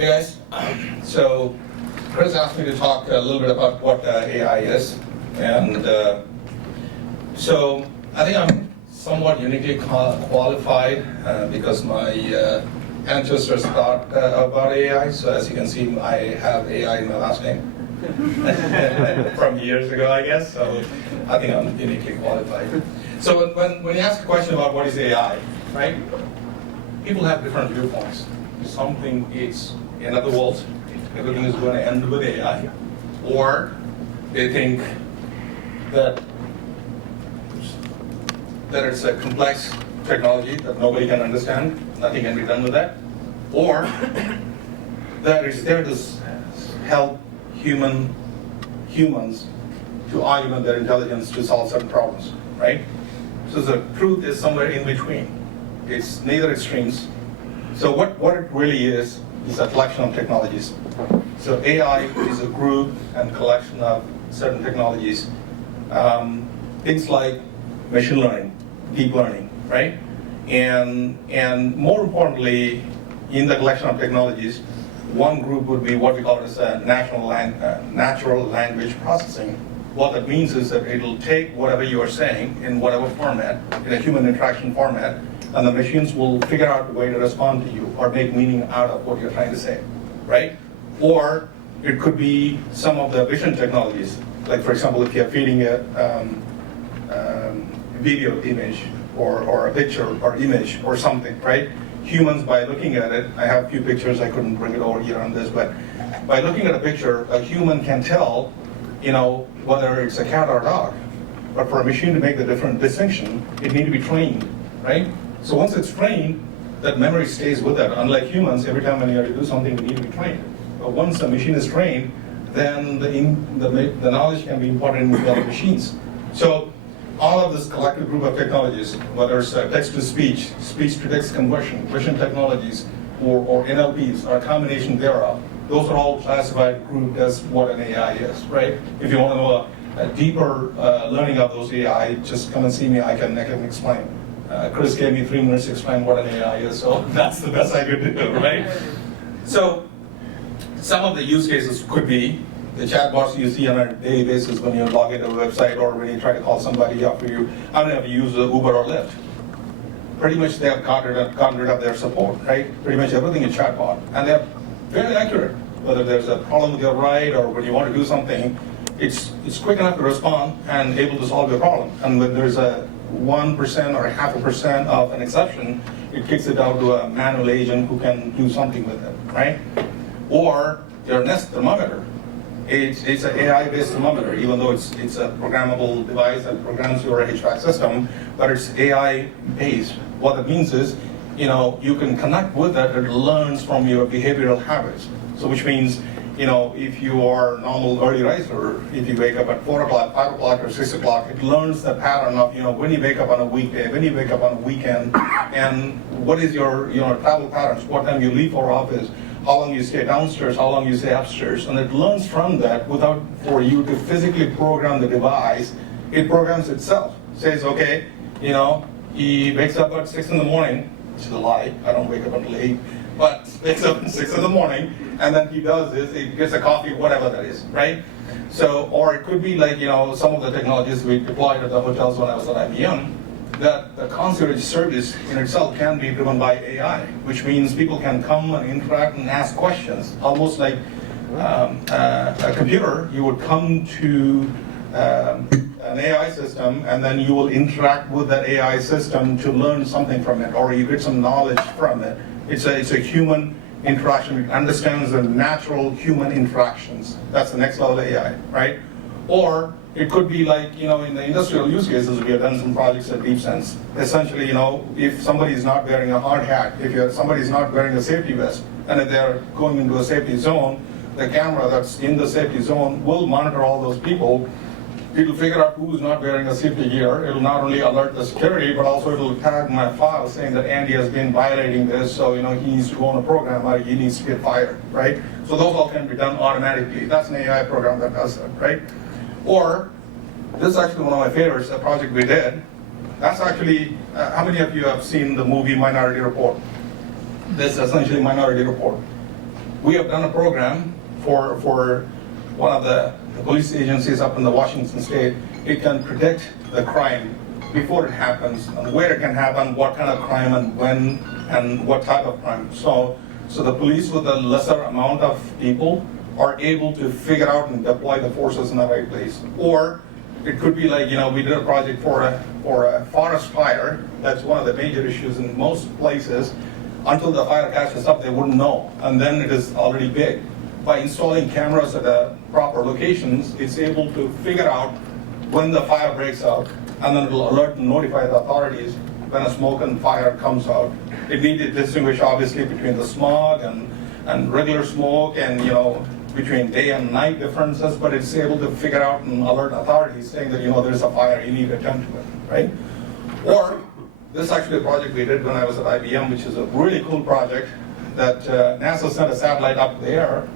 Hey guys, so Chris asked me to talk a little bit about what AI is, and so I think I'm somewhat uniquely qualified because my ancestors thought about AI, so as you can see I have AI in my last name from years ago, I guess, so I think I'm uniquely qualified. So when you ask a question about what is AI, right, people have different viewpoints. Some think it's end of the world, everything is going to end with AI, or they think that it's a complex technology that nobody can understand, nothing can be done with that, or that it's there to help humans to augment their intelligence to solve certain problems, right? So the truth is somewhere in between. It's neither extremes. So what it really is a collection of technologies. So AI is a group and collection of certain technologies. Things like machine learning, deep learning, right? And more importantly, in the collection of technologies, one group would be what we call as natural language processing. What that means is that it'll take whatever you are saying in whatever format, in a human interaction format, and the machines will figure out a way to respond to you or make meaning out of what you're trying to say, right? Or it could be some of the vision technologies, like for example, if you're feeding a video image or a picture or image or something, right? Humans, by looking at it, I have a few pictures, I couldn't bring it over here on this, but by looking at a picture, a human can tell, whether it's a cat or a dog. But for a machine to make the different distinction, it needs to be trained, right? So once it's trained, that memory stays with it. Unlike humans, every time when you have to do something, we need to be trained. But once the machine is trained, then the knowledge can be imported into the other machines. So all of this collective group of technologies, whether it's text-to-speech, speech-to-text conversion, vision technologies, or NLPs, or a combination thereof, those are all classified grouped as what an AI is, right? If you want to know a deeper learning of those AI, just come and see me, I can explain. Chris gave me 3 minutes to explain what an AI is, so that's the best I could do, right? So some of the use cases could be the chatbots you see on a daily basis when you log into a website or when you try to call somebody after you. How many of you use Uber or Lyft? Pretty much they have conjured up their support, right? Pretty much everything is chatbot, and they're very accurate. Whether there's a problem with your ride or when you want to do something, it's quick enough to respond and able to solve your problem. And when there's a 1% or 0.5% of an exception, it kicks it out to a manual agent who can do something with it, right? Or your Nest thermometer. It's an AI-based thermometer, even though it's a programmable device that programs your HVAC system, but it's AI-based. What that means is, you can connect with it, it learns from your behavioral habits. So which means, if you are a normal early riser, if you wake up at 4 o'clock, 5 o'clock, or 6 o'clock, it learns the pattern of, when you wake up on a weekday, when you wake up on a weekend, and what is your, travel patterns, what time you leave for office, how long you stay downstairs, how long you stay upstairs, and it learns from that without for you to physically program the device. It programs itself. Says, okay, he wakes up at 6 in the morning, which is a lie, I don't wake up until 8, but wakes up at 6 in the morning, and then he does this, he gets a coffee, whatever that is, right? So, or it could be like, some of the technologies we deployed at the hotels when I was at IBM, that the concierge service in itself can be driven by AI, which means people can come and interact and ask questions, almost like a computer. You would come to an AI system, and then you will interact with that AI system to learn something from it, or you get some knowledge from it. It's a human interaction. It understands the natural human interactions. That's the next level of AI, right? Or it could be like, in the industrial use cases, we have done some projects at DeepSense. Essentially, if somebody is not wearing a hard hat, if somebody is not wearing a safety vest, and if they're going into a safety zone, the camera that's in the safety zone will monitor all those people. It'll figure out who's not wearing a safety gear. It'll not only alert the security, but also it'll tag my file saying that Andy has been violating this, so he needs to go on a program, or he needs to get fired, right? So those all can be done automatically. That's an AI program that does that, right? Or, this is actually one of my favorites, a project we did. That's actually, how many of you have seen the movie Minority Report? This is essentially Minority Report. we have done a program for one of the police agencies up in the Washington state. It can predict the crime before it happens, and where it can happen, what kind of crime, and when, and what type of crime. So the police with a lesser amount of people are able to figure out and deploy the forces in the right place. Or it could be like, we did a project for a forest fire. That's one of the major issues in most places. Until the fire catches up, they wouldn't know, and then it is already big. By installing cameras at the proper locations, it's able to figure out when the fire breaks out, and then it'll alert and notify the authorities when a smoke and fire comes out. It needs to distinguish, obviously, between the smog and regular smoke, and between day and night differences, but it's able to figure out and alert authorities saying that there's a fire, you need to attend to it, right? Or this is actually a project we did when I was at IBM, which is a really cool project that NASA sent a satellite up there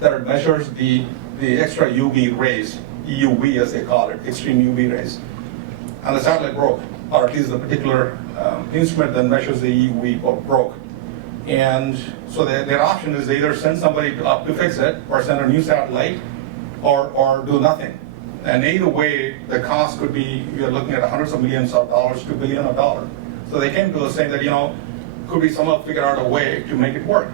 that measures the extra UV rays, EUV as they call it, extreme UV rays. And the satellite broke, or at least the particular instrument that measures the EUV broke. And so their option is they either send somebody up to fix it, or send a new satellite, or do nothing. And either way, the cost could be, you're looking at hundreds of millions of dollars to billions of dollars. So they came to us saying that, could we somehow figure out a way to make it work?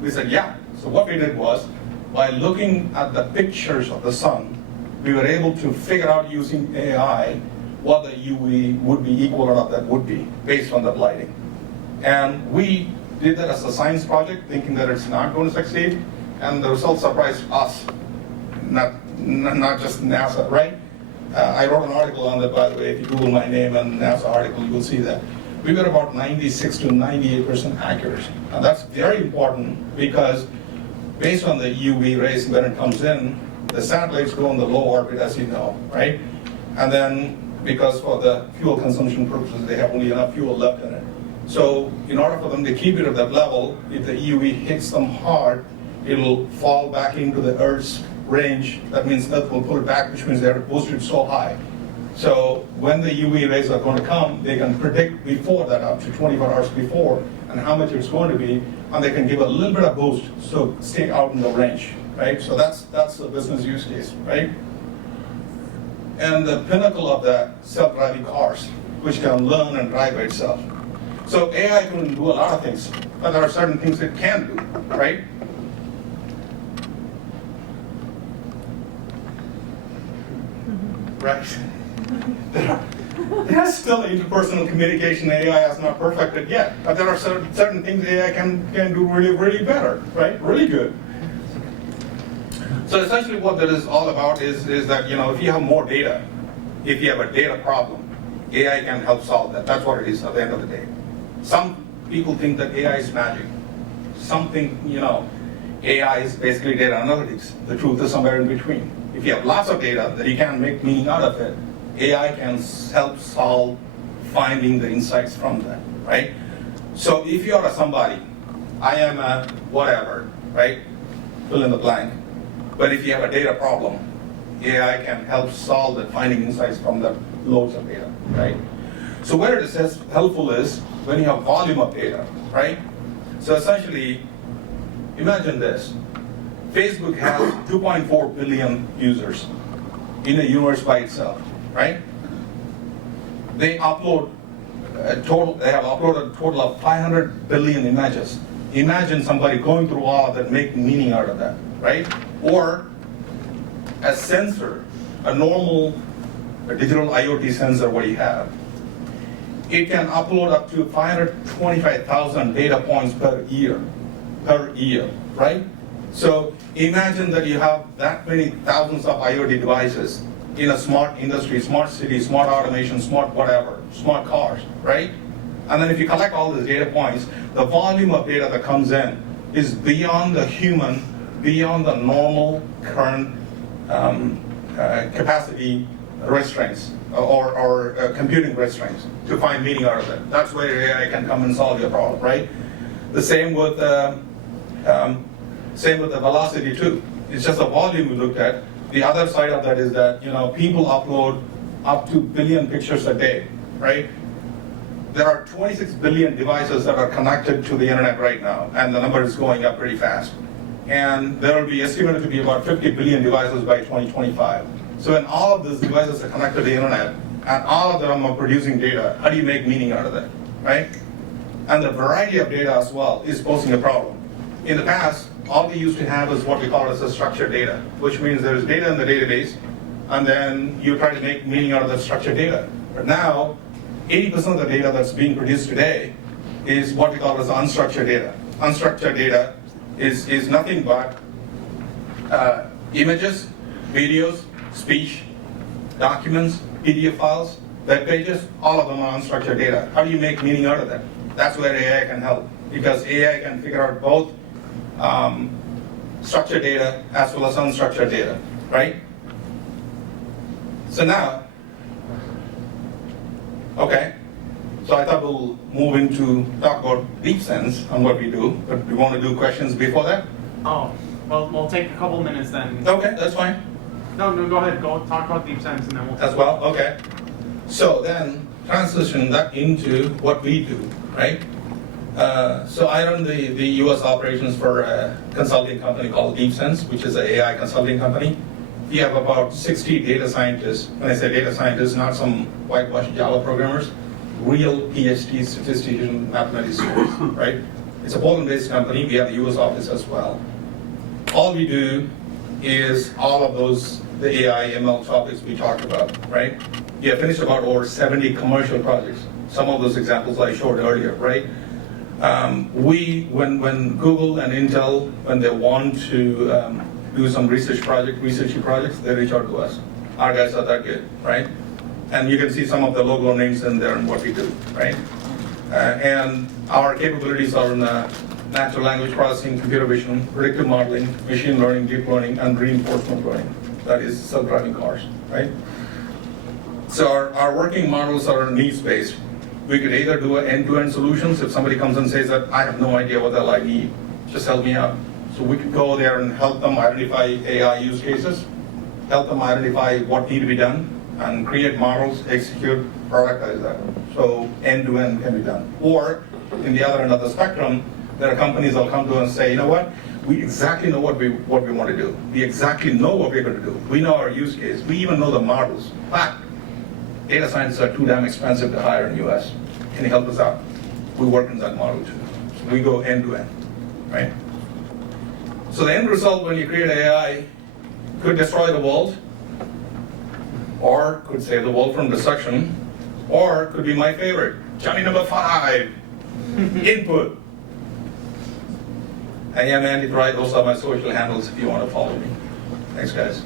We said, yeah. So what we did was, by looking at the pictures of the sun, we were able to figure out using AI what the UV would be, equivalent of that would be, based on that lighting. And we did that as a science project, thinking that it's not going to succeed, and the results surprised us, not just NASA, right? I wrote an article on that, by the way. If you Google my name and NASA article, you will see that. We got about 96 to 98% accuracy. And that's very important because based on the UV rays when it comes in, the satellites go in the low orbit, as you know, right? And then because for the fuel consumption purposes, they have only enough fuel left in it. So in order for them to keep it at that level, if the UV hits them hard, it'll fall back into the Earth's range. That means Earth will pull it back, which means they're boosted so high. So when the UV rays are going to come, they can predict before that, up to 24 hours before, and how much it's going to be, and they can give a little bit of boost, so stay out in the range, right? So that's the business use case, right? And the pinnacle of that, self-driving cars, which can learn and drive by itself. So AI can do a lot of things, but there are certain things it can do, right? Right. There's still interpersonal communication AI is not perfected yet, but there are certain things AI can do really, really better, right? Really good. So essentially what that is all about is that, if you have more data, if you have a data problem, AI can help solve that. That's what it is at the end of the day. Some people think that AI is magic. Some think, AI is basically data analytics. The truth is somewhere in between. If you have lots of data that you can't make meaning out of it, AI can help solve finding the insights from that, right? So if you're a somebody, I am a whatever, right? Fill in the blank. But if you have a data problem, AI can help solve it, finding insights from the loads of data, right? So where it is helpful is when you have volume of data, right? So essentially, imagine this. Facebook has 2.4 billion users in a universe by itself, right? They have uploaded a total of 500 billion images. Imagine somebody going through all that, making meaning out of that, right? Or a sensor, a normal digital IoT sensor, what you have, it can upload up to 525,000 data points per year, right? So imagine that you have that many thousands of IoT devices in a smart industry, smart city, smart automation, smart whatever, smart cars, right? And then if you collect all these data points, the volume of data that comes in is beyond the human, beyond the normal current capacity restraints or computing restraints to find meaning out of it. That's where AI can come and solve your problem, right? The same with the velocity too. It's just the volume we looked at. The other side of that is that people upload up to 1 billion pictures a day, right? There are 26 billion devices that are connected to the internet right now, and the number is going up pretty fast. and there will be estimated to be about 50 billion devices by 2025. So when all of these devices are connected to the internet, and all of them are producing data, how do you make meaning out of that, right? And the variety of data as well is posing a problem. In the past, all we used to have is what we call as a structured data, which means there's data in the database, and then you try to make meaning out of that structured data. But now, 80% of the data that's being produced today is what we call as unstructured data. Unstructured data is nothing but images, videos, speech, documents, PDF files, web pages, all of them are unstructured data. How do you make meaning out of that? That's where AI can help, because AI can figure out both structured data as well as unstructured data, right? So now, okay, so I thought we'll move into talk about DeepSense and what we do, but do you want to do questions before that? Oh, well, we'll take a couple minutes then. Okay, that's fine. No, go ahead. Go talk about DeepSense and then we'll. As well, okay. So then transition that into what we do, right? So I run the US operations for a consulting company called DeepSense, which is an AI consulting company. We have about 60 data scientists. When I say data scientists, not some whitewashed Java programmers, real PhD statistician mathematics students, right? It's a Poland-based company. We have the US office as well. All we do is all of those, the AI, ML topics we talked about, right? We have finished about over 70 commercial projects. Some of those examples I showed earlier, right? When Google and Intel, when they want to do some researchy projects, they reach out to us. Our guys are that good, right? And you can see some of the logo names in there and what we do, right? And our capabilities are in natural language processing, computer vision, predictive modeling, machine learning, deep learning, and reinforcement learning. That is self-driving cars, right? So our working models are needs-based. We could either do end-to-end solutions. If somebody comes and says that I have no idea what the hell I need, just help me out. So we could go there and help them identify AI use cases, help them identify what need to be done, and create models, execute, productize that. So end-to-end can be done. Or in the other end of the spectrum, there are companies that will come to us and say, you know what, we exactly know what we want to do. We exactly know what we're going to do. We know our use case. We even know the models. But data scientists are too damn expensive to hire in the US. Can you help us out? We work in that model too. So we go end-to-end, right? So the end result when you create AI could destroy the world, or could save the world from destruction, or could be my favorite, Johnny number 5, input. I am Andy Thurai. Those are my social handles if you want to follow me. Thanks, guys.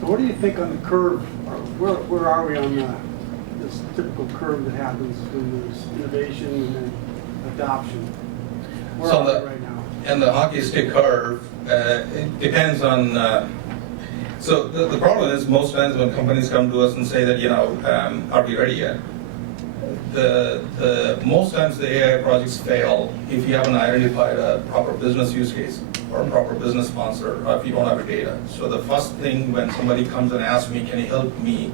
So what do you think on the curve? Where are we on this typical curve that happens when there's innovation and then adoption? Where are we right now? And the hockey stick curve, it depends on. So the problem is most times when companies come to us and say that, you know, are we ready yet? Most times the AI projects fail if you haven't identified a proper business use case or a proper business sponsor, or if you don't have the data. So the first thing when somebody comes and asks me, can you help me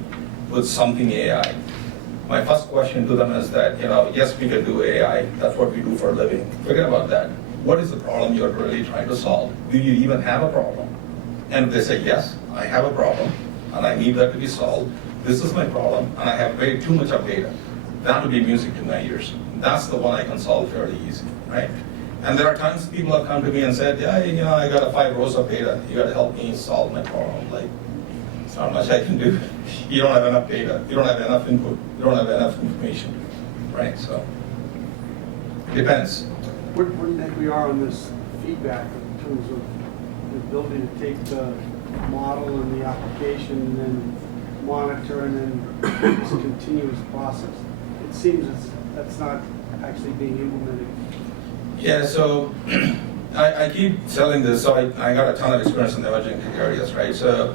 with something AI? My first question to them is that, you know, yes, we can do AI. That's what we do for a living. Forget about that. What is the problem you're really trying to solve? Do you even have a problem? And if they say, yes, I have a problem, and I need that to be solved, this is my problem, and I have way too much of data. That would be music to my ears. That's the one I can solve fairly easy, right? And there are times people have come to me and said, yeah, you know, I got 5 rows of data. You got to help me solve my problem. Like, it's not much I can do. You don't have enough data. You don't have enough input. You don't have enough information, right? So it depends. Where do you think we are on this feedback in terms of the ability to take the model and the application and then monitor and then this continuous process? It seems that's not actually being implemented. Yeah, so I keep telling this, so I got a ton of experience in the emerging tech areas, right? So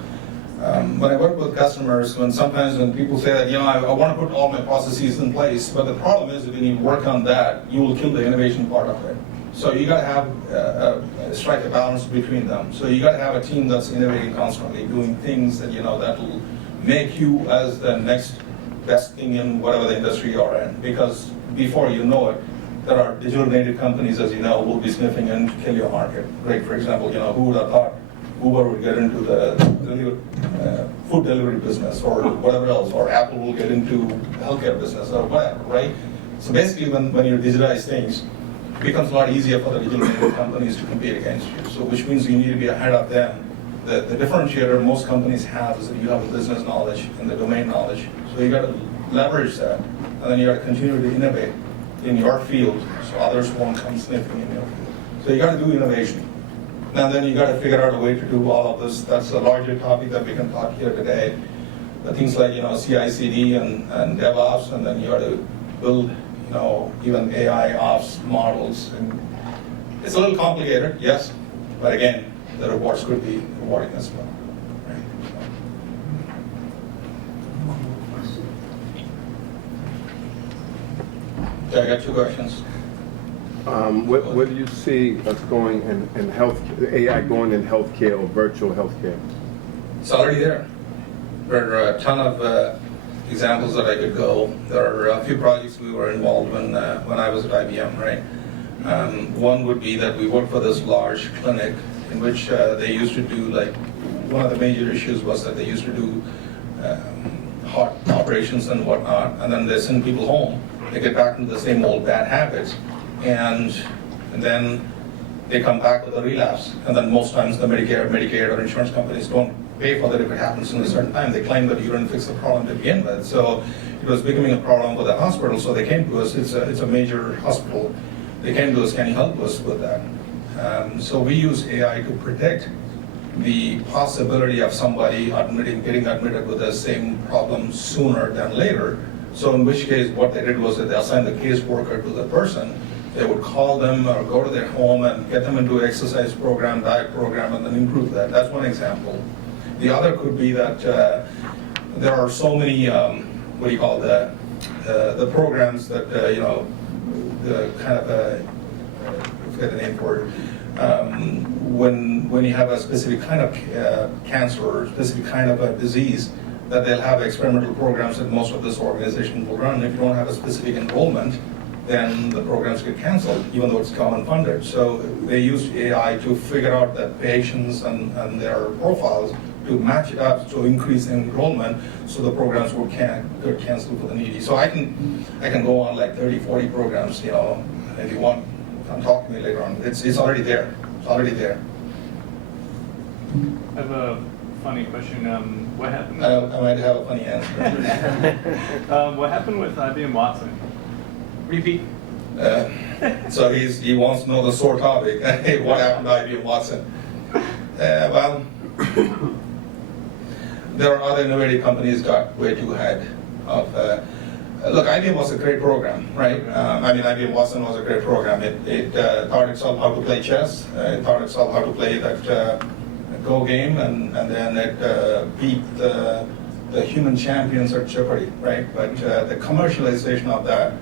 when I work with customers, sometimes when people say that, you know, I want to put all my processes in place, but the problem is that when you work on that, you will kill the innovation part of it. So you got to have strike a balance between them. So you got to have a team that's innovating constantly, doing things that, you know, that will make you as the next best thing in whatever the industry you're in, because before you know it, there are digital native companies, as you know, will be sniffing in to kill your market. Right? For example, who would have thought Uber would get into the food delivery business or whatever else, or Apple will get into the healthcare business or whatever, right? So basically, when you digitize things, it becomes a lot easier for the digital native companies to compete against you. So which means you need to be ahead of them. The differentiator most companies have is that you have the business knowledge and the domain knowledge. So you got to leverage that, and then you got to continue to innovate in your field so others won't come sniffing in your field. So you got to do innovation. And then you got to figure out a way to do all of this. That's a larger topic that we can talk here today. The things like CI/CD and DevOps, and then you got to build even AI ops models. And it's a little complicated, yes, but again, the rewards could be rewarding as well. Right? So I got 2 questions. Where do you see us going in health, AI going in healthcare or virtual healthcare? It's already there. There are a ton of examples that I could go. There are a few projects we were involved in when I was at IBM, right? One would be that we worked for this large clinic in which they used to do, like, one of the major issues was that they used to do heart operations and whatnot, and then they send people home. They get back into the same old bad habits, and then they come back with a relapse. And then most times the Medicare, Medicaid, or insurance companies don't pay for that if it happens in a certain time. They claim that you didn't fix the problem to begin with. So it was becoming a problem for the hospital, so they came to us. It's a major hospital. They came to us, can you help us with that? So we use AI to predict the possibility of somebody getting admitted with the same problem sooner than later. So in which case, what they did was that they assigned the caseworker to the person. They would call them or go to their home and get them into an exercise program, diet program, and then improve that. That's one example. The other could be that there are so many, the programs that, the kind of, I forget the name for it, when you have a specific kind of cancer or specific kind of a disease, that they'll have experimental programs that most of this organization will run. If you don't have a specific enrollment, then the programs get canceled, even though it's government funded. So they use AI to figure out the patients and their profiles to match it up to increase enrollment, so the programs will get canceled for the needy. So I can go on like 30, 40 programs, if you want, come talk to me later on. It's already there. It's already there. I have a funny question. What happened? I might have a funny answer. What happened with IBM Watson? Repeat. So he wants to know the sore topic. What happened to IBM Watson? Well, there are other innovative companies got way too ahead of. Look, IBM was a great program, right? IBM Watson was a great program. It taught itself how to play chess. It taught itself how to play that Go game, and then it beat the human champions at Jeopardy, right? But the commercialization of that,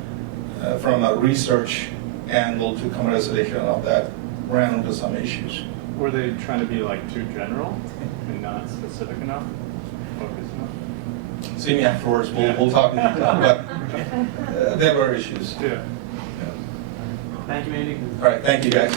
from a research angle to commercialization of that, ran into some issues. Were they trying to be like too general and not specific enough? Focused enough? See me afterwards. We'll talk in detail. But there were issues. Yeah. Thank you, Andy. All right. Thank you, guys.